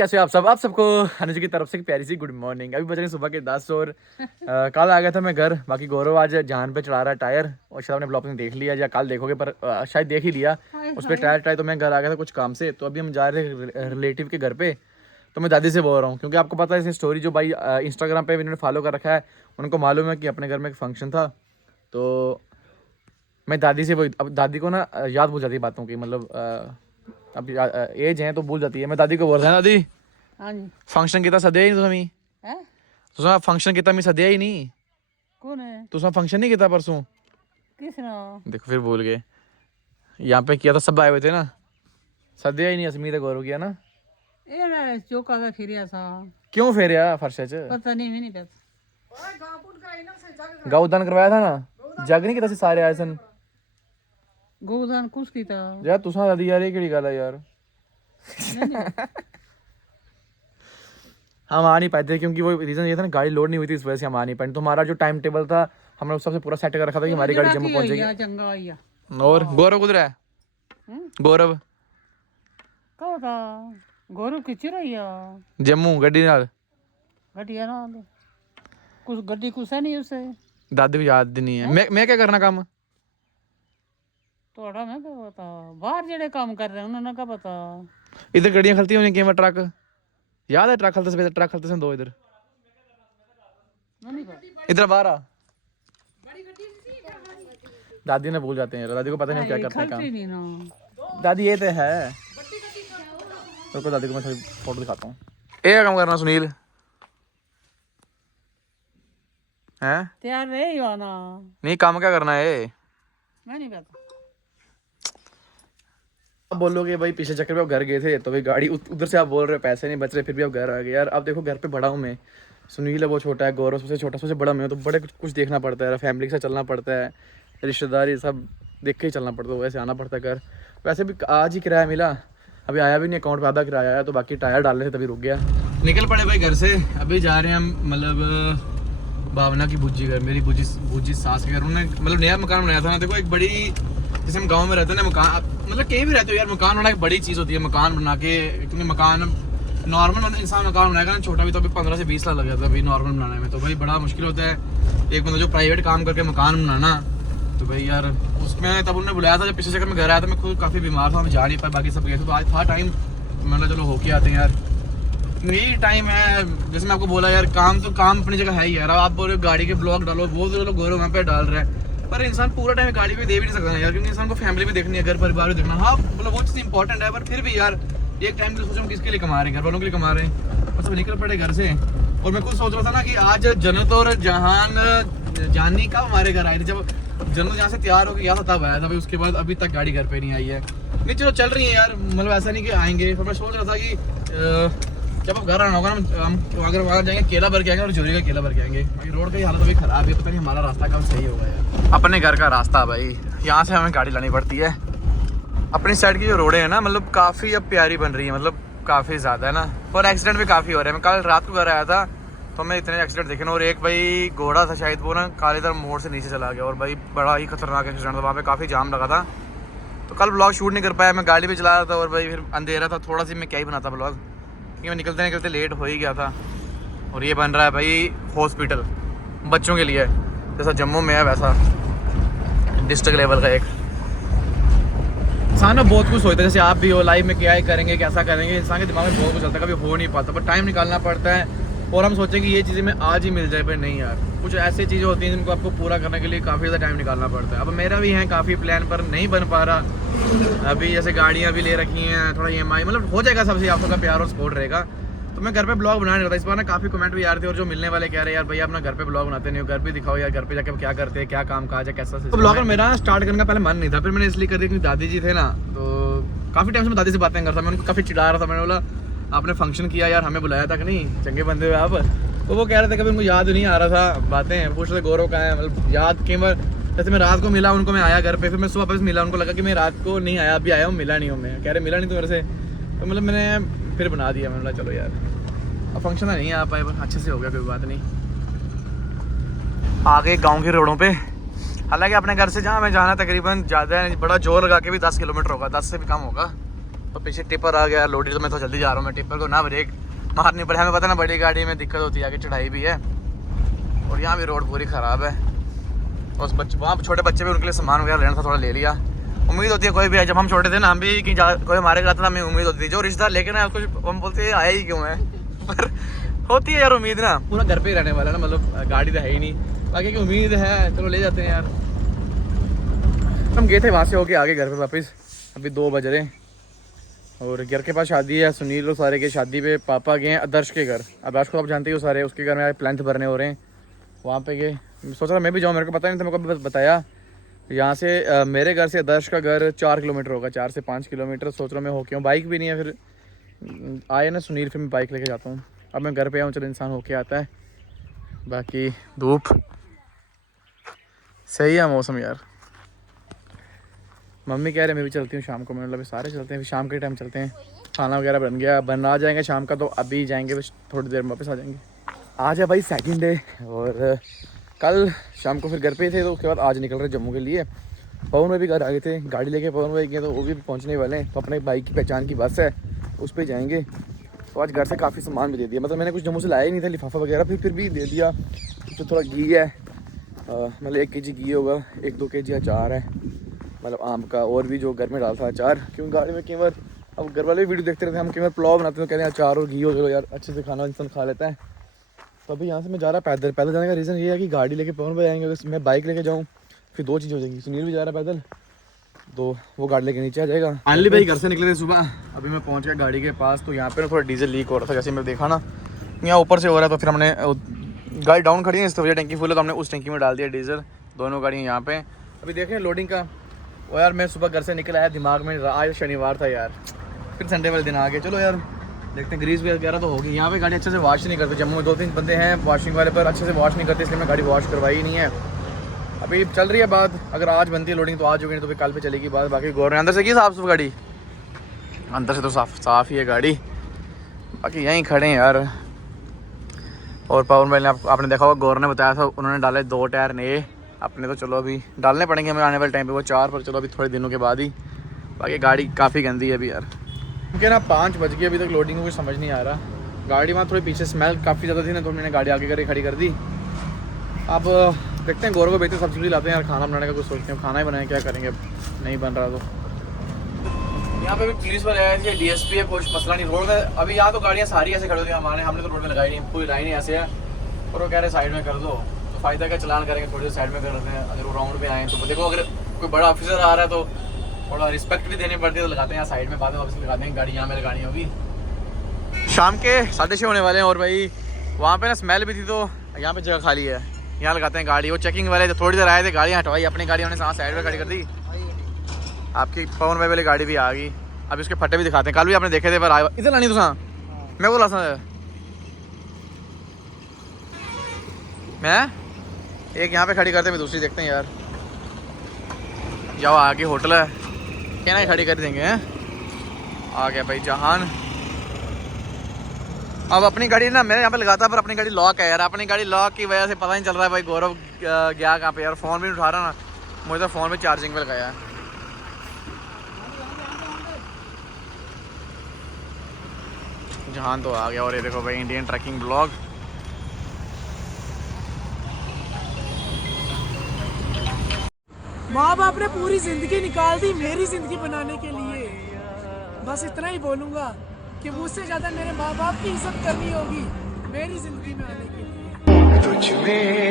कैसे हो आप सबको अनुज की तरफ से प्यारी सी गुड मॉर्निंग। अभी बज रहे सुबह के 10 और कल आ गया था मैं घर। बाकी गौरव आज जहान पे चढ़ा रहा है टायर, और शायद आपने ब्लॉग में देख लिया या कल देखोगे, पर शायद देख ही लिया उस पर टायर। तो मैं घर आ गया था कुछ काम से, तो अभी हम जा रहे थे रिलेटिव के घर पे। तो मैं दादी से बोल रहा हूँ, क्योंकि आपको पता है इस स्टोरी जो भाई इंस्टाग्राम पे इन्होंने फॉलो कर रखा है, उनको मालूम है कि अपने घर में एक फंक्शन था। तो मैं दादी से अब दादी को ना याद भूल जाती है बातों की, मतलब अब एज है तो भूल जाती है। मैं दादी को बोल रहा है, दादी हाँ जी फंक्शन कितना सदया ही तुम हैं तुसा फंक्शन कितना मैं सदया ही नहीं। कौन है तुसा फंक्शन नहीं किया परसों? किसना देखो फिर भूल गए। यहाँ पे किया था, सब आए हुए थे ना, सदया ही नहीं। असमीत गौरव किया ना। ये ना चौका था फिर सा क्यों फेर यार फर्श पता नहीं मैंने पता गौदान करवाया था ना, जग नहीं किया था सारे आए सन गोदान कुछ की था यार। तुसा दादी यार ये केड़ी गल है यार। हम आ नहीं पाए थे क्योंकि वो रीज़न ये था ना, गाड़ी लोड नहीं हुई थी, इस वजह से हम आ नहीं पाए। तो हमारा जो टाइम टेबल था हमने उस सबसे पूरा सेट कर रखा था कि हमारी गाड़ी जम्मू पहुंचेगी। चंगा आया और गौरव किधर है? गौरव कहो था गौरव किच रहिया जम्मू गड्डी नाल घटिया ना कुछ गड्डी कुछ है नहीं उसे दादी को याद नहीं है। मैं क्या करना काम? थोड़ा मैं क्या पता बाहर जेड़े काम कर रहे हैं उन्होंने क्या पता इधर गड्डियां खलती होनी केवल ट्रक याद है? ट्रक खलते से ट्रक खलते से दो इधर नहीं पता इधर बाहर आ। दादी ने भूल जाते हैं यार, दादी को पता नहीं हम क्या करते हैं खलती नहीं ना काम। दादी ये तो है। रुको दादी को मैं थोड़ी फोटो दिखाता हूँ। ये क्या काम करना सुनील हैं? तैयार रहे ही वाना नहीं काम क्या करना है? मैं नहीं पता अब बोलोगे भाई पिछले चक्कर में आप घर गए थे तो भाई गाड़ी उधर से आप बोल रहे हो पैसे नहीं बच रहे, फिर भी आप घर आ गए यार। अब देखो घर पे बड़ा हूँ मैं, सुनील है वो छोटा है, गौरव सबसे छोटा सबसे बड़ा मैं हूँ, तो बड़े कुछ देखना पड़ता है, फैमिली के साथ चलना पड़ता है, रिश्तेदारी सब देख के ही चलना पड़ता है, वैसे आना पड़ता है घर। वैसे भी आज ही किराया मिला, अभी आया भी नहीं, अकाउंट पे आधा किराया आया, तो बाकी टायर डालने से तभी रुक गया। निकल पड़े भाई घर से, अभी जा रहे हैं हम मतलब भावना की भूजी घर, मेरी भूजी सास के घर। उन्होंने मतलब नया मकान बनाया था ना। देखो एक बड़ी, जैसे हम गांव में रहते हैं ना, मकान मतलब कहीं भी रहते हो यार, मकान बनाना एक बड़ी चीज़ होती है। मकान बना के, क्योंकि मकान नॉर्मल इंसान मकान बनाएगा ना छोटा भी, तो अभी 15 से 20 लाख लग जाता है अभी नॉर्मल बनाने में, तो भाई बड़ा मुश्किल होता है एक बंदा जो प्राइवेट काम करके मकान बनाना। तो भाई यार उसमें तब उन्होंने बुलाया था, जब पिछले चक्कर में घर आया था मैं खुद काफ़ी बीमार था, मैं जा नहीं पाया, बाकी सब गए थे। तो आज था टाइम, मैंने चलो होके आते हैं यार। यही टाइम है, जैसे मैं आपको बोला यार, काम तो काम अपनी जगह है ही यार। आप बोल रहे हो गाड़ी के ब्लॉग डालो, वो तो चलो गौरव वहाँ पे डाल रहा है, पर इंसान पूरा टाइम गाड़ी पे दे भी नहीं सकता यार, क्योंकि इंसान को फैमिली भी देखनी है, घर परिवार भी देखना। हाँ मतलब वो चीज़ इंपॉर्टेंट है, पर फिर भी यार एक टाइम के सोचो हम किसके लिए कमा रहे हैं, घर वालों के लिए कमा रहे हैं, और सब निकल पड़े घर से। और मैं खुद सोच रहा था ना कि आज जन्नत और जानी कब हमारे घर आई थी, जब जन्नत यहाँ से तैयार होकर यहाँ तब आया था भाई, उसके बाद अभी तक गाड़ी घर पे नहीं आई है। नहीं चलो चल रही है यार, मतलब ऐसा नहीं कि आएंगे, पर मैं सोच रहा था कि जब आप घर आना होगा ना, हम अगर वहाँ जाएंगे केला भर के आएंगे और जोरी का केला भर के आएंगे। रोड की हालत अभी खराब है, पता नहीं हमारा रास्ता कब सही होगा यार। अपने घर का रास्ता भाई, यहाँ से हमें गाड़ी लानी पड़ती है। अपनी साइड की जो रोडें हैं ना, मतलब काफ़ी अब प्यारी बन रही है, मतलब काफ़ी ज़्यादा है ना, और एक्सीडेंट भी काफ़ी हो रहे हैं। मैं कल रात को घर आया था तो मैं इतने एक्सीडेंट देखे ना, और एक भाई घोड़ा था शायद, वो ना कालीधर मोड़ से नीचे चला गया, और भाई बड़ा ही खतरनाक एक्सीडेंट था, वहाँ पे काफ़ी जाम लगा था। तो कल ब्लॉग शूट नहीं कर पाया, मैं गाड़ी भी चला रहा था, और भाई फिर अंधेरा था थोड़ा सी, मैं क्या ही बनाता ब्लॉग, क्योंकि मैं निकलते निकलते लेट हो ही गया था। और ये बन रहा है भाई हॉस्पिटल बच्चों के लिए, जैसा जम्मू में है वैसा डिस्ट्रिक्ट लेवल का एक। इंसान ना बहुत कुछ सोचता है, जैसे आप भी हो, लाइफ में क्या ही करेंगे कैसा करेंगे, इंसान के दिमाग में बहुत कुछ चलता है, कभी हो नहीं पाता, पर टाइम निकालना पड़ता है। और हम सोचें कि ये चीज़ें मैं आज ही मिल जाए, पर नहीं यार, कुछ ऐसी चीज़ें होती हैं जिनको आपको पूरा करने के लिए काफ़ी ज़्यादा टाइम निकालना पड़ता है। अब मेरा भी है काफ़ी प्लान, पर नहीं बन पा रहा। अभी जैसे गाड़ियाँ भी ले रखी हैं, थोड़ा EMI मतलब हो जाएगा, सबसे आप सबका प्यार और सपोर्ट रहेगा। तो मैं घर पे ब्लॉग बना नहीं रहा था इस बार ना, काफ़ी कमेंट भी आ रहे थे, और जो मिलने वाले कह रहे यार भैया अपना घर पे ब्लॉग बनाते नहीं हो, घर भी दिखाओ यार, घर पे जाके क्या करते हैं, क्या काम काज है, कैसा। तो ब्लॉगर मेरा स्टार्ट करने का पहले मन नहीं था, फिर मैंने इसलिए कर दिया क्योंकि दादी जी थे ना, तो काफ़ी टाइम से मैं दादी से बातें करता, मैं उनको काफ़ी चिढ़ा रहा था। मैंने बोला आपने फंक्शन किया यार, हमें बुलाया तक नहीं, चंगे बंदे हुए आप। तो वो कह रहे थे कभी उनको याद नहीं आ रहा था, बातें पूछ रहे थे गौरव का है, मतलब याद कई बार, जैसे मैं रात को मिला उनको, मैं आया घर पे, फिर मैं सुबह वापस मिला, उनको लगा कि मैं रात को नहीं आया, अभी आया हूँ, मिला नहीं हूँ मैं, कह रहे मिला नहीं तो मेरे से, तो मतलब मैंने फिर बना दिया। मैंने बोला चलो यार अब फंक्शन नहीं आ पाए, पर अच्छे से हो गया, कोई बात नहीं। आगे गाँव की रोडों पे, हालांकि अपने घर से जहाँ हमें जाना तकरीबन ज़्यादा है, बड़ा जोर लगा के भी 10 किलोमीटर होगा, 10 से भी कम होगा, तो पीछे टिपर आ गया लोडी, तो मैं तो जल्दी जा रहा हूँ। मैं टिपर को ना ब्रेक मारनी पड़े, हमें पता ना बड़ी गाड़ी में दिक्कत होती है, आगे चढ़ाई भी है और यहाँ भी रोड पूरी ख़राब है। उस बच्चे वहाँ छोटे बच्चे भी, उनके लिए सामान वगैरह लेना था, थोड़ा ले लिया। उम्मीद होती है कोई भी है, जब हम छोटे थे ना, हम भी कहीं कोई हमारे जाता था, हमें उम्मीद होती थी जो रिश्तेदार लेके ना उसको हम बोलते हैं आया ही क्यों है पर होती है यार उम्मीद ना, पूरा घर पे ही रहने वाला ना, मतलब गाड़ी तो है ही नहीं, बाकी की उम्मीद है चलो ले जाते हैं यार। हम गए थे वहाँ से होके आगे घर पे वापस, अभी 2 बज रहे और घर के पास शादी है सुनील और सारे के शादी पे पापा गए हैं आदर्श के घर। आदर्श को आप जानते ही हो सारे, उसके घर में प्लांट भरने हो रहे हैं, वहाँ पे गए। सोच रहा मैं भी जाऊँ, मेरे को पता नहीं था, मेरे को भी बताया यहाँ से मेरे घर से आदर्श का घर 4 किलोमीटर होगा, 4 से 5 किलोमीटर। सोच रहा मैं होके हूँ, बाइक भी नहीं है, फिर आए ना सुनील, फिर मैं बाइक लेके जाता हूँ। अब मैं घर पे आऊँ, चलो इंसान होके आता है। बाकी धूप सही है मौसम यार। मम्मी कह रहे मैं भी चलती हूँ शाम को, मैं मतलब सारे चलते हैं, फिर शाम के टाइम चलते हैं। खाना वगैरह बन गया, बन आ जाएंगे शाम का, तो अभी जाएंगे, बस थोड़ी देर में वापस आ जाएंगे। आज है भाई सेकंड डे और कल शाम को फिर घर पे ही थे, तो उसके बाद आज निकल रहे जम्मू के लिए। पवन भाई भी घर आ गए थे, गाड़ी लेके पवन भाई गए, तो वो भी पहुँचने वाले हैं। तो अपने बाइक की पहचान की बस है, उस पर जाएंगे। तो आज घर से काफ़ी सामान भी दे दिया, मतलब मैंने कुछ जम्मू से लाया ही नहीं था, लिफाफा वगैरह, फिर भी दे दिया। तो थोड़ा घी है, मतलब 1 kg घी होगा, 1-2 kg अचार है, मतलब आम का, और भी जो घर में डालता है अचार, क्योंकि गाड़ी में कई बार अब घर वाले वीडियो देखते रहते हैं, हम कई बार पुलाव बनाते हैं तो कहते हैं अचार और घी हो, चलो यार अच्छे से खाना इंसान खा लेता है। तो अभी यहाँ से मैं जा रहा पैदल। पैदल जाने का रीज़न ये है कि गाड़ी लेके पवन भाई आएंगे, अगर मैं बाइक लेके जाऊँ फिर 2 चीज़ें हो जाएंगी। सुनील भी जा रहा है पैदल, तो वो गाड़ी लेके नीचे आ जाएगा। फाइनली भाई घर से निकले थे सुबह, अभी मैं पहुँच गया गाड़ी के पास। तो यहाँ पे ना थोड़ा डीजल लीक हो रहा था, जैसे मैं देखा ना यहाँ ऊपर से हो रहा है, तो फिर हमने गाड़ी डाउन खड़ी है, इस वजह टैंकी फुल है, तो हमने उस टैंकी में डाल दिया डीजल। दोनों गाड़ियाँ यहाँ पे अभी देखें लोडिंग का। वो यार मैं सुबह घर से निकल आया, दिमाग में आज शनिवार था यार, फिर संडे वाले दिन आ गए। चलो यार देखते हैं, ग्रीस वगैरह तो होगी। यहाँ पे गाड़ी अच्छे से वॉश नहीं करते, जम्मू में 2-3 बंदे हैं वॉशिंग वाले, पर अच्छे से वॉश नहीं करते, इसलिए मैं गाड़ी वॉश करवाई ही नहीं है। अभी चल रही है बात, अगर आज बनती है लोडिंग तो आज होगी, नहीं तो फिर कल पे चलेगी बात। बाकी गौर अंदर से की साफ सुफ गाड़ी, अंदर से तो साफ ही है गाड़ी, बाकी यहीं खड़े हैं यार। और पवन भाई ने आपने देखा होगा, गौर ने बताया था उन्होंने डाले 2 टायर नए अपने, तो चलो अभी डालने पड़ेंगे हमें आने वाले टाइम पे, वो 4 पर, चलो अभी थोड़े दिनों के बाद ही। बाकी गाड़ी काफ़ी गंदी है अभी यार, क्योंकि ना 5 बज गए, अभी तक लोडिंग में कुछ समझ नहीं आ रहा। गाड़ी वहाँ थोड़ी पीछे स्मेल काफ़ी ज़्यादा थी ना, तो मैंने गाड़ी आगे करके खड़ी कर दी। अब देखते हैं, गौरव को बेहतर सब्सिडी लाते हैं यार, खाना बनाने का कुछ सोचते हैं, खाना ही बनाए, क्या करेंगे, नहीं बन रहा तो। यहाँ पे भी पुलिस वाले आए थे, DSP है, कुछ मसला नहीं। रोड में अभी यहाँ तो गाड़ियाँ सारी ऐसे खड़ी होती हैं, हमने तो रोड में लगाई नहीं, पूरी लाइन ही ऐसे है, और वो कह रहे साइड में कर दो, तो फ़ायदा क्या, चलान करेंगे, थोड़ी देर साइड में कर लेते हैं। अगर वो राउंड में आए तो देखो, अगर कोई बड़ा ऑफिसर आ रहा है तो थोड़ा रिस्पेक्ट भी देनी पड़ती है, तो लगाते हैं यहाँ साइड में, बाद में वापस लगा देंगे गाड़ी, यहाँ में लगानी होगी। शाम के 6:30 होने वाले हैं, और भाई वहाँ पे ना स्मेल भी थी, तो यहाँ पे जगह खाली है, यहाँ लगाते हैं गाड़ी। वो चेकिंग वाले जो थोड़ी देर आए थे, गाड़ी हटवाई, अपनी गाड़ी उन्होंने यहाँ साइड में खड़ी कर दी। आपकी पवन भाई वाली गाड़ी भी आ गई, अभी उसके फटे भी दिखाते हैं, कल भी आपने देखे थे, पर आए इधर लानी तो मैं बोला मैं एक यहाँ पे खड़ी करते हैं, दूसरी देखते हैं यार। जाओ आगे होटल है, क्या ना खड़ी कर देंगे हैं। आ गया भाई जहान। अब अपनी गाड़ी ना मैं यहाँ पे लगाता, पर अपनी गाड़ी लॉक है यार, अपनी गाड़ी लॉक की वजह से पता नहीं चल रहा है भाई गौरव गया कहाँ पे यार। फ़ोन भी नहीं उठा रहा ना, मुझे तो फ़ोन भी चार्जिंग पे लगाया है। जहान तो आ गया, और ये देखो भाई इंडियन ट्रैकिंग ब्लॉग। माँ बाप ने पूरी जिंदगी निकाल दी मेरी जिंदगी बनाने के लिए, बस इतना ही बोलूँगा कि मुझसे ज़्यादा मेरे माँ बाप की इज्जत करनी होगी मेरी जिंदगी में आने के लिए।